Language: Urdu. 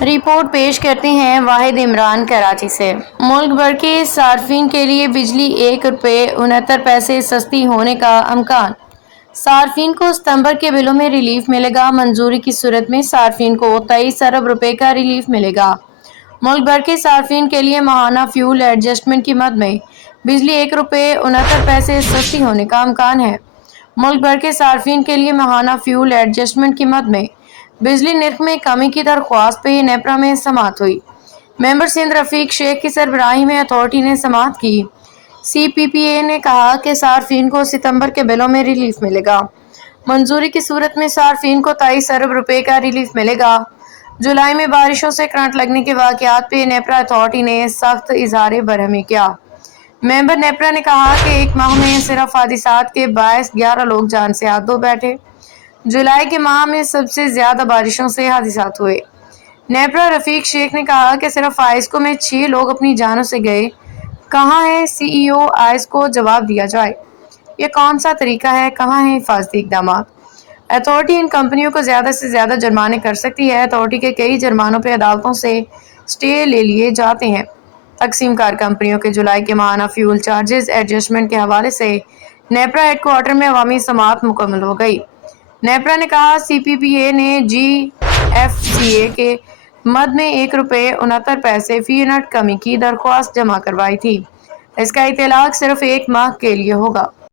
رپورٹ پیش کرتے ہیں واحد عمران کراچی سے۔ ملک بھر کے صارفین کے لیے بجلی ₹1.69 سستی ہونے کا امکان۔ صارفین کو ستمبر کے بلوں میں ریلیف ملے گا۔ منظوری کی صورت میں صارفین کو ₹23 ارب کا ریلیف ملے گا۔ ملک بھر کے صارفین کے لیے ماہانہ فیول ایڈجسٹمنٹ کی مد میں بجلی ₹1.69 سستی ہونے کا امکان ہے۔ ملک بھر کے صارفین کے لیے ماہانہ فیول ایڈجسٹمنٹ کی مد میں بجلی نرخ میں کمی کی درخواست پہ نیپرا میں سماعت ہوئی۔ ممبر سندھ رفیق شیخ کی سربراہی میں اتھارٹی نے سماعت کی۔ سی پی پی اے نے کہا کہ صارفین کو ستمبر کے بلوں میں ریلیف ملے گا۔ منظوری کی صورت میں صارفین کو ₹23 ارب کا ریلیف ملے گا۔ جولائی میں بارشوں سے کرنٹ لگنے کے واقعات پہ نیپرا اتھارٹی نے سخت اظہار برہمی کیا۔ ممبر نیپرا نے کہا کہ ایک ماہ میں صرف حادثات کے باعث 11 لوگ جان سے ہاتھ دھو بیٹھے۔ جولائی کے ماہ میں سب سے زیادہ بارشوں سے حادثات ہوئے۔ نیپرا رفیق شیخ نے کہا کہ صرف آئسکو میں 6 لوگ اپنی جانوں سے گئے۔ کہاں ہے سی ای او؟ آئس کو جواب دیا جائے۔ یہ کون سا طریقہ ہے؟ کہاں ہیں حفاظتی اقدامات؟ اتھارٹی ان کمپنیوں کو زیادہ سے زیادہ جرمانے کر سکتی ہے۔ اتھارٹی کے کئی جرمانوں پہ عدالتوں سے سٹے لے لیے جاتے ہیں۔ تقسیم کار کمپنیوں کے جولائی کے ماہانہ فیول چارجز ایڈجسٹمنٹ کے حوالے سے نیپرا ہیڈ کوارٹر میں عوامی سماعت مکمل ہو گئی۔ نیپرا نے کہا سی پی پی اے نے جی ایف سی اے کے مد میں ₹1.69 فی یونٹ کمی کی درخواست جمع کروائی تھی۔ اس کا اطلاق صرف ایک ماہ کے لیے ہوگا۔